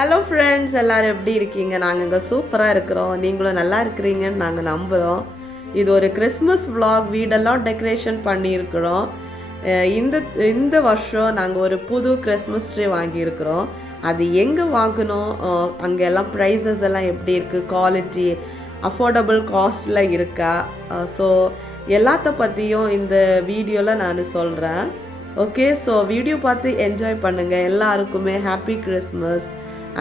Hello friends, எல்லோரும் எப்படி இருக்கீங்க? நாங்கள் இங்கே சூப்பராக இருக்கிறோம். நீங்களும் நல்லா இருக்கிறீங்கன்னு நாங்கள் நம்புகிறோம். இது ஒரு கிறிஸ்மஸ் vlog, வீடெல்லாம் டெக்கரேஷன் பண்ணியிருக்கிறோம். இந்த இந்த வருஷம் நாங்கள் ஒரு புது கிறிஸ்மஸ் ட்ரீ வாங்கியிருக்கிறோம். அது எங்கே வாங்கினோம், அங்கே எல்லாம் ப்ரைஸஸ் எல்லாம் எப்படி இருக்குது, குவாலிட்டி அஃபோர்டபுள் காஸ்ட்டில் இருக்கா, ஸோ எல்லாத்த பற்றியும் இந்த வீடியோவில் நான் சொல்கிறேன். ஓகே, ஸோ வீடியோ பார்த்து என்ஜாய் பண்ணுங்கள். எல்லாருக்குமே happy Christmas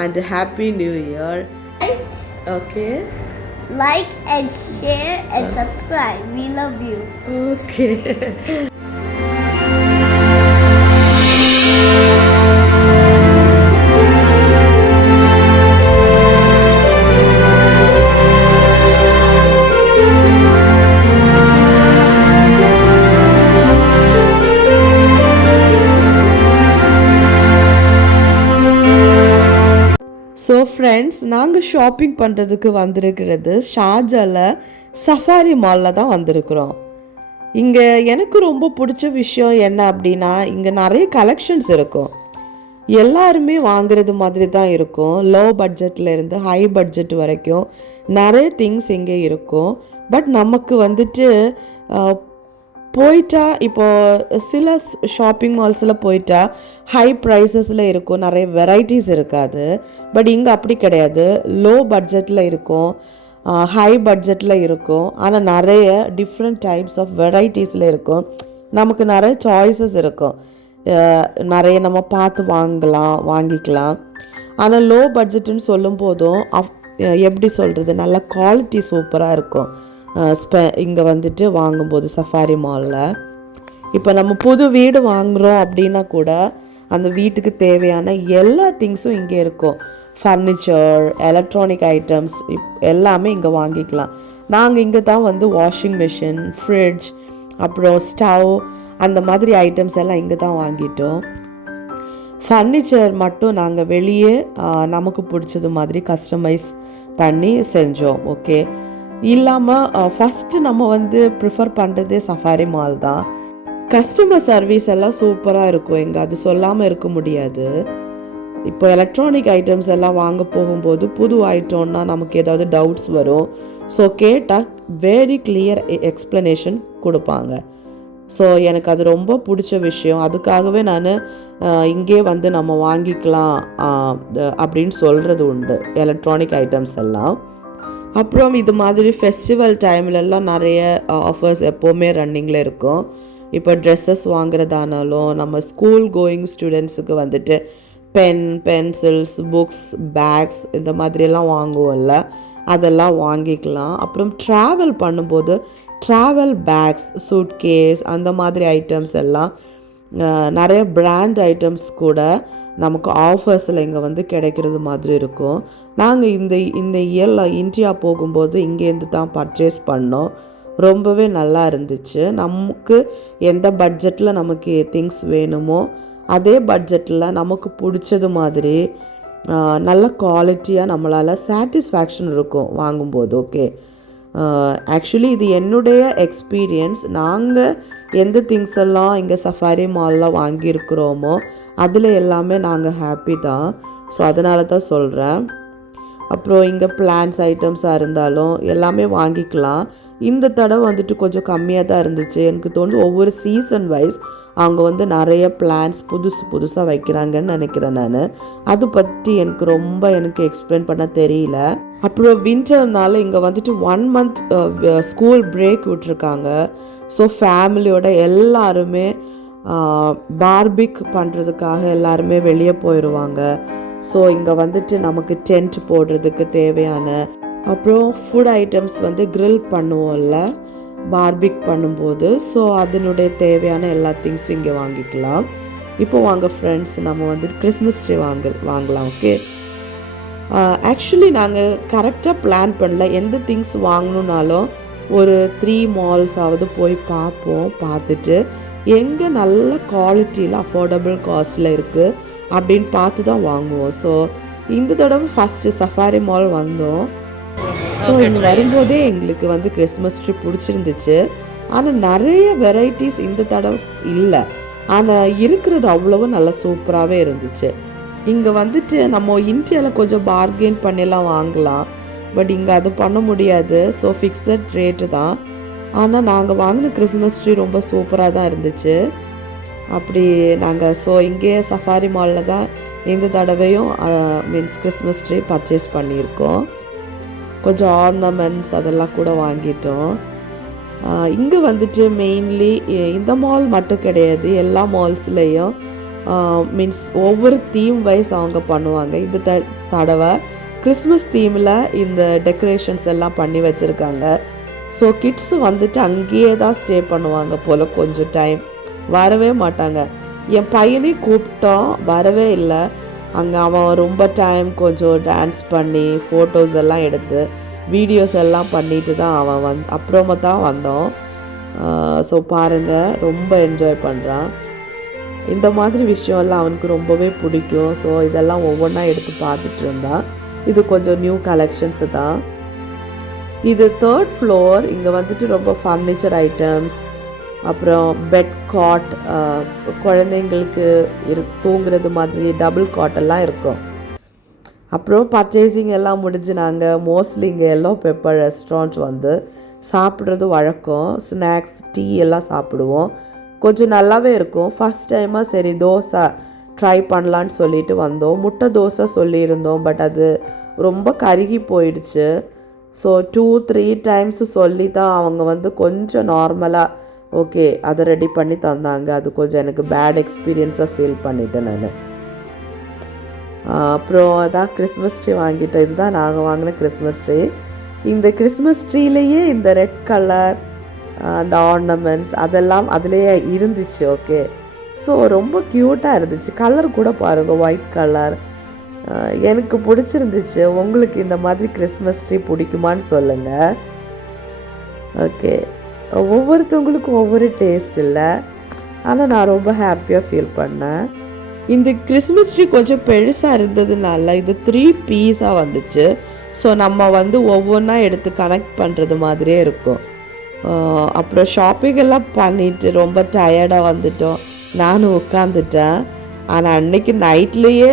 and Happy New Year. Okay. Like and share and subscribe. We love you. Okay. So friends, நாங்கள் ஷாப்பிங் பண்ணுறதுக்கு வந்திருக்கிறது ஷார்ஜாவில் சஃபாரி மாலில் தான் வந்திருக்கிறோம். இங்கே எனக்கு ரொம்ப பிடிச்ச விஷயம் என்ன அப்படின்னா, இங்கே நிறைய கலெக்ஷன்ஸ் இருக்கும். எல்லாருமே வாங்குறது மாதிரி தான் இருக்கும். லோ பட்ஜெட்டில் இருந்து ஹை பட்ஜெட் வரைக்கும் நிறைய திங்ஸ் இங்கே இருக்கும். பட் நமக்கு வந்துட்டு போயிட்டா, இப்போது சில ஷாப்பிங் மால்ஸில் போயிட்டா ஹை ப்ரைஸஸில் இருக்கும், நிறைய வெரைட்டிஸ் இருக்காது. பட் இங்கே அப்படி கிடையாது. லோ பட்ஜெட்டில் இருக்கும், ஹை பட்ஜெட்டில் இருக்கும். ஆனால் நிறைய டிஃப்ரெண்ட் டைப்ஸ் ஆஃப் வெரைட்டிஸில் இருக்கும். நமக்கு நிறைய சாய்ஸஸ் இருக்கும், நிறைய நம்ம பார்த்து வாங்கிக்கலாம். ஆனால் லோ பட்ஜெட்டுன்னு சொல்லும் போதும் எப்படி சொல்கிறது, நல்ல குவாலிட்டி சூப்பராக இருக்கும். இங்கே வந்துட்டு வாங்கும்போது சஃபாரி மாலில் இப்போ நம்ம புது வீடு வாங்குகிறோம் அப்படின்னா கூட அந்த வீட்டுக்கு தேவையான எல்லா திங்ஸும் இங்கே இருக்கும். ஃபர்னிச்சர், எலக்ட்ரானிக் ஐட்டம்ஸ் எல்லாமே இங்கே வாங்கிக்கலாம். நாங்கள் இங்கே தான் வந்து வாஷிங் மிஷின், ஃப்ரிட்ஜ், அப்புறம் ஸ்டவ், அந்த மாதிரி ஐட்டம்ஸ் எல்லாம் இங்கே தான் வாங்கிட்டோம். ஃபர்னிச்சர் மட்டும் நாங்கள் வெளியே நமக்கு பிடிச்சது மாதிரி கஸ்டமைஸ் பண்ணி செஞ்சோம். ஓகே, இல்லாமல் ஃபஸ்ட்டு நம்ம வந்து ப்ரிஃபர் பண்ணுறதே சஃபாரி மால் தான். கஸ்டமர் சர்வீஸ் எல்லாம் சூப்பராக இருக்கும் இங்கே, அது சொல்லாமல் இருக்க முடியாது. இப்போ எலக்ட்ரானிக் ஐட்டம்ஸ் எல்லாம் வாங்க போகும்போது புது ஐட்டம்னா நமக்கு ஏதாவது டவுட்ஸ் வரும். ஸோ கேட்டால் வெரி கிளியர் எக்ஸ்ப்ளனேஷன் கொடுப்பாங்க. ஸோ எனக்கு அது ரொம்ப பிடிச்ச விஷயம். அதுக்காகவே நான் இங்கே வந்து நம்ம வாங்கிக்கலாம் அப்படின்னு சொல்கிறது உண்டு எலக்ட்ரானிக் ஐட்டம்ஸ் எல்லாம். அப்புறம் இது மாதிரி ஃபெஸ்டிவல் டைம்லலாம் நிறைய ஆஃபர்ஸ் எப்போவுமே ரன்னிங்கில் இருக்கும். இப்போ ட்ரெஸ்ஸஸ் வாங்குறதானாலும், நம்ம ஸ்கூல் கோயிங் ஸ்டூடெண்ட்ஸுக்கு வந்துட்டு பென்சில்ஸ், புக்ஸ், பேக்ஸ் இந்த மாதிரியெல்லாம் வாங்குவோம்ல, அதெல்லாம் வாங்கிக்கலாம். அப்புறம் ட்ராவல் பண்ணும்போது ட்ராவல் பேக்ஸ், சூட் கேஸ், அந்த மாதிரி ஐட்டம்ஸ் எல்லாம் நிறைய பிராண்ட் ஐட்டம்ஸ் கூட நமக்கு ஆஃபர்ஸில் இங்கே வந்து கிடைக்கிறது மாதிரி இருக்கும். நாங்கள் இந்த இயரில் இந்தியா போகும்போது இங்கேருந்து தான் பர்ச்சேஸ் பண்ணோம். ரொம்பவே நல்லா இருந்துச்சு. நமக்கு எந்த பட்ஜெட்டில் நமக்கு திங்ஸ் வேணுமோ அதே பட்ஜெட்டில் நமக்கு பிடிச்சது மாதிரி நல்ல குவாலிட்டியாக நம்மளால் சாட்டிஸ்ஃபேக்ஷன் இருக்கும் வாங்கும்போது. ஓகே, ஆக்சுவலி இது என்னுடைய எக்ஸ்பீரியன்ஸ். நாங்கள் எந்த திங்ஸ் எல்லாம் இங்கே சஃபாரி மாலில் வாங்கியிருக்கிறோமோ அதில் எல்லாமே நாங்கள் ஹாப்பி தான். ஸோ அதனால தான் சொல்கிறேன். அப்புறம் இங்கே பிளான்ஸ் ஐட்டம்ஸாக இருந்தாலும் எல்லாமே வாங்கிக்கலாம். இந்த தடவை வந்துட்டு கொஞ்சம் கம்மியாக தான் இருந்துச்சு. எனக்கு தோணுது ஒவ்வொரு சீசன் வைஸ் அவங்க வந்து நிறைய பிளான்ஸ் புதுசாக வைக்கிறாங்கன்னு நினைக்கிறேன் நான். அது பற்றி எனக்கு எக்ஸ்பிளைன் பண்ண தெரியல. அப்புறம் வின்டர்னால இங்கே வந்துட்டு 1 month ஸ்கூல் பிரேக் விட்டுருக்காங்க. ஸோ ஃபேமிலியோட எல்லாருமே பார்பிக் பண்ணுறதுக்காக எல்லாருமே வெளியே போயிடுவாங்க. ஸோ இங்கே வந்துட்டு நமக்கு டென்ட் போடுறதுக்கு தேவையான, அப்புறம் ஃபுட் ஐட்டம்ஸ் வந்து கிரில் பண்ணுவோம்ல பார்பிக் பண்ணும்போது, ஸோ அதனுடைய தேவையான எல்லா திங்ஸும் இங்கே வாங்கிக்கலாம். இப்போ வாங்க ஃப்ரெண்ட்ஸ், நம்ம வந்து கிறிஸ்மஸ் ட்ரீ வாங்கலாம். ஓகே, ஆக்சுவலி நாங்கள் கரெக்டாக பிளான் பண்ணல. எந்த திங்ஸ் வாங்கணுன்னாலும் ஒரு 3 மால்ஸாவது போய் பார்த்துட்டு எங்கே நல்ல குவாலிட்டியில் அஃபோர்டபுள் காஸ்ட்டில் இருக்குது அப்படின்னு பார்த்து தான் வாங்குவோம். ஸோ இந்த தடவை ஃபஸ்ட்டு சஃபாரி மால் வந்தோம். ஸோ இங்கே வரும்போதே எங்களுக்கு வந்து கிறிஸ்மஸ் ட்ரீ பிடிச்சிருந்துச்சு. ஆனால் நிறைய வெரைட்டிஸ் இந்த தடவை இல்லை. ஆனால் இருக்கிறது அவ்வளவு நல்லா சூப்பராகவே இருந்துச்சு. இங்கே வந்துட்டு நம்ம இந்தியாவில் கொஞ்சம் பார்கெயின் பண்ணிலாம் வாங்கலாம், பட் இங்கே அது பண்ண முடியாது. ஸோ ஃபிக்ஸட் ரேட்டு தான். ஆனால் நாங்கள் வாங்கின கிறிஸ்மஸ் ட்ரீ ரொம்ப சூப்பராக தான் இருந்துச்சு. அப்படி நாங்கள் இங்கேயே சஃபாரி மாலில் தான் இந்த தடவையும் மீன்ஸ் கிறிஸ்மஸ் ட்ரீ பர்ச்சேஸ் பண்ணியிருக்கோம். கொஞ்சம் ஆர்னமெண்ட்ஸ் அதெல்லாம் கூட வாங்கிட்டோம். இங்கே வந்துட்டு மெயின்லி இந்த மால் மட்டும் கிடையாது, எல்லா மால்ஸ்லேயும் மீன்ஸ் ஒவ்வொரு தீம் வைஸ் அவங்க பண்ணுவாங்க. இந்த தடவை கிறிஸ்மஸ் தீமில் இந்த டெக்கரேஷன்ஸ் எல்லாம் பண்ணி வச்சுருக்காங்க. ஸோ கிட்ஸு வந்துட்டு அங்கேயே தான் ஸ்டே பண்ணுவாங்க போல், கொஞ்சம் டைம் வரவே மாட்டாங்க. என் பையனே கூப்பிட்டோம், வரவே இல்லை. அங்கே அவன் ரொம்ப டைம் கொஞ்சம் டான்ஸ் பண்ணி ஃபோட்டோஸ் எல்லாம் எடுத்து வீடியோஸ் எல்லாம் பண்ணிட்டு தான் அவன் அப்புறமா தான் வந்தோம். ஸோ பாருங்கள், ரொம்ப என்ஜாய் பண்ணுறான். இந்த மாதிரி விஷயம்லாம் அவனுக்கு ரொம்பவே பிடிக்கும். ஸோ இதெல்லாம் ஒவ்வொன்றா எடுத்து பார்த்துட்டு இருந்தான். இது கொஞ்சம் நியூ கலெக்ஷன்ஸு தான். இது 3rd ஃப்ளோர். இங்கே வந்துட்டு ரொம்ப ஃபர்னிச்சர் ஐட்டம்ஸ், அப்புறம் பெட் காட், குழந்தைங்களுக்கு தூங்குறது மாதிரி டபுள் காட்டெல்லாம் இருக்கும். அப்புறம் பர்ச்சேசிங் எல்லாம் முடிஞ்சு நாங்கள் மோஸ்ட்லி இங்கே எல்லோ பெப்பர் ரெஸ்டாரண்ட் வந்து சாப்பிட்றது வழக்கம். ஸ்நாக்ஸ், டீ எல்லாம் சாப்பிடுவோம். கொஞ்சம் நல்லாவே இருக்கும். ஃபஸ்ட் டைமாக சரி தோசை ட்ரை பண்ணலான்னு சொல்லிட்டு வந்தோம். முட்டை தோசை சொல்லியிருந்தோம், பட் அது ரொம்ப கருகி போயிடுச்சு. ஸோ 2-3 டைம்ஸ் சொல்லி தான் அவங்க வந்து கொஞ்சம் நார்மலாக ஓகே அதை ரெடி பண்ணி தந்தாங்க. அது கொஞ்சம் எனக்கு பேட் எக்ஸ்பீரியன்ஸாக ஃபீல் பண்ணிட்டேன் நான். அப்புறம் அதான் கிறிஸ்மஸ் ட்ரீ வாங்கிட்டோம். இதுதான் நாங்கள் வாங்கின கிறிஸ்மஸ் ட்ரீ. இந்த கிறிஸ்மஸ் ட்ரீலேயே இந்த ரெட் கலர் அந்த ஆர்னமெண்ட்ஸ் அதெல்லாம் அதுலேயே இருந்துச்சு. ஓகே, ஸோ ரொம்ப க்யூட்டாக இருந்துச்சு. கலர் கூட பாருங்கள், ஒயிட் கலர் எனக்கு பிடிச்சிருந்துச்சு. உங்களுக்கு இந்த மாதிரி கிறிஸ்மஸ் ட்ரீ பிடிக்குமான்னு சொல்லுங்கள். ஓகே, ஒவ்வொருத்தவங்களுக்கும் ஒவ்வொரு டேஸ்ட் இல்லை, ஆனால் நான் ரொம்ப ஹாப்பியாக ஃபீல் பண்ணேன். இந்த கிறிஸ்மஸ் ட்ரீ கொஞ்சம் பெருசாக இருந்ததுனால இது 3 பீஸாக வந்துச்சு. ஸோ நம்ம வந்து ஒவ்வொன்றா எடுத்து கனெக்ட் பண்ணுறது மாதிரியே இருக்கும். அப்புறம் ஷாப்பிங் எல்லாம் பண்ணிவிட்டு ரொம்ப டயர்டாக வந்துட்டோம். நானும் உட்காந்துட்டேன். ஆனால் அன்றைக்கி நைட்லேயே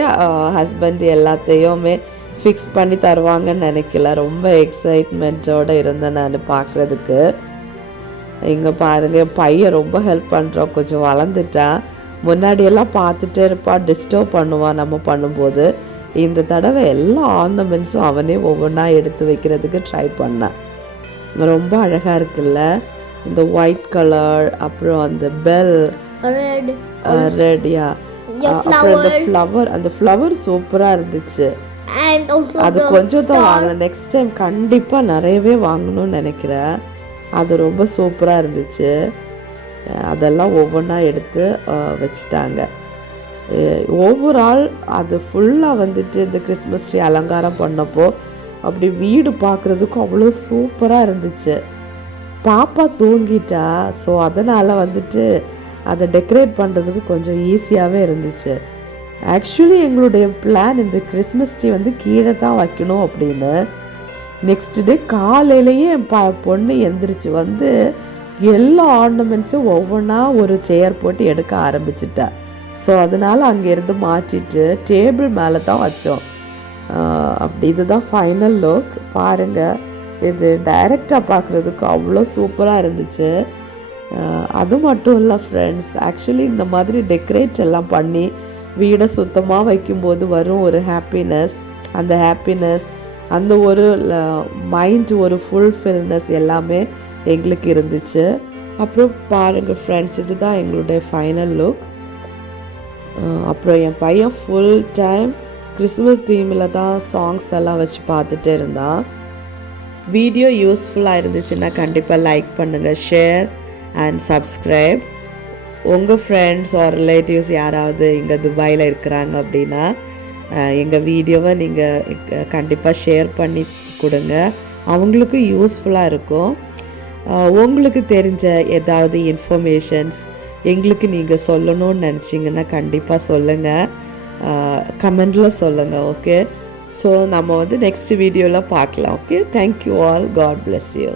ஹஸ்பண்ட் எல்லாத்தையுமே ஃபிக்ஸ் பண்ணி தருவாங்கன்னு நினைக்கல. ரொம்ப எக்ஸைட்மெண்ட்டோடு இருந்தேன் நான் பார்க்குறதுக்கு. இங்கே பாருங்கள், பையன் ரொம்ப ஹெல்ப் பண்ணுறான், கொஞ்சம் வளர்ந்துட்டான். முன்னாடியெல்லாம் பார்த்துட்டே இருப்பான், டிஸ்டர்ப் பண்ணுவான் நம்ம பண்ணும்போது. இந்த தடவை எல்லா ஆர்னமெண்ட்ஸும் அவனே ஒவ்வொன்றா எடுத்து வைக்கிறதுக்கு ட்ரை பண்ணான். ரொம்ப அழகாக இருக்குல்ல, இந்த ஒயிட் கலர், அப்புறம் அந்த பெல் ரெட்யா, அப்புறம் அந்த ஃப்ளவர் சூப்பராக இருந்துச்சு. அது கொஞ்சம் தான் வாங்கினேன். நெக்ஸ்ட் டைம் கண்டிப்பாக நிறையவே வாங்கணும்னு நினைக்கிறேன். அது ரொம்ப சூப்பராக இருந்துச்சு. அதெல்லாம் ஒவ்வொன்றா எடுத்து வச்சுட்டாங்க. ஓவரால் அது ஃபுல்லாக வந்துட்டு இந்த கிறிஸ்மஸ் ட்ரீ அலங்காரம் பண்ணப்போ அப்படி வீடு பார்க்குறதுக்கும் அவ்வளோ சூப்பராக இருந்துச்சு. பாப்பா தூங்கிட்டா, ஸோ அதனால் வந்துட்டு அதை டெக்கரேட் பண்ணுறதுக்கு கொஞ்சம் ஈஸியாகவே இருந்துச்சு. ஆக்சுவலி எங்களுடைய பிளான் இந்த கிறிஸ்மஸ் ட்ரீ வந்து கீழே தான் வைக்கணும் அப்படின்னு. நெக்ஸ்ட் டே காலையிலேயே என் பொண்ணு எந்திரிச்சு வந்து எல்லா ஆர்னமெண்ட்ஸும் ஒவ்வொன்றா ஒரு சேர் போட்டு எடுக்க ஆரம்பிச்சிட்டா. ஸோ அதனால் அங்கேருந்து மாற்றிட்டு டேபிள் மேலே தான் வச்சோம். அப்படி இதுதான் ஃபைனல் லுக். பாருங்கள், இது டைரெக்டாக பார்க்குறதுக்கு அவ்வளோ சூப்பராக இருந்துச்சு. அது மட்டும் இல்லை ஃப்ரெண்ட்ஸ், ஆக்சுவலி இந்த மாதிரி டெக்கரேட் எல்லாம் பண்ணி வீடை சுத்தமாக வைக்கும்போது வரும் ஒரு ஹாப்பினஸ், அந்த ஹாப்பினஸ், அந்த ஒரு மைண்ட், ஒரு ஃபுல்ஃபில்னஸ் எல்லாமே எங்களுக்கு இருந்துச்சு. அப்புறம் பாருங்கள் ஃப்ரெண்ட்ஸ், இதுதான் எங்களுடைய ஃபைனல் லுக். அப்புறம் என் பையன் ஃபுல் டைம் கிறிஸ்மஸ் தீமில் தான் சாங்ஸ் எல்லாம் வச்சு பார்த்துட்டே இருந்தான். வீடியோ யூஸ்ஃபுல்லாக இருந்துச்சுன்னா கண்டிப்பாக லைக் பண்ணுங்கள், ஷேர் அண்ட் சப்ஸ்கிரைப். உங்கள் ஃப்ரெண்ட்ஸ் ஆர் ரிலேட்டிவ்ஸ் யாராவது இங்கே துபாயில் இருக்கிறாங்க அப்படின்னா எங்கள் வீடியோவை நீங்கள் கண்டிப்பாக ஷேர் பண்ணி கொடுங்க. அவங்களுக்கும் யூஸ்ஃபுல்லாக இருக்கும். உங்களுக்கு தெரிஞ்ச ஏதாவது இன்ஃபர்மேஷன்ஸ் எங்களுக்கு நீங்கள் சொல்லணும்னு நினச்சிங்கன்னா கண்டிப்பாக சொல்லுங்கள், கமெண்டில் சொல்லுங்கள். ஓகே, ஸோ நம்ம வந்து நெக்ஸ்ட் வீடியோவில் பார்க்கலாம். Okay, thank you all, God bless you.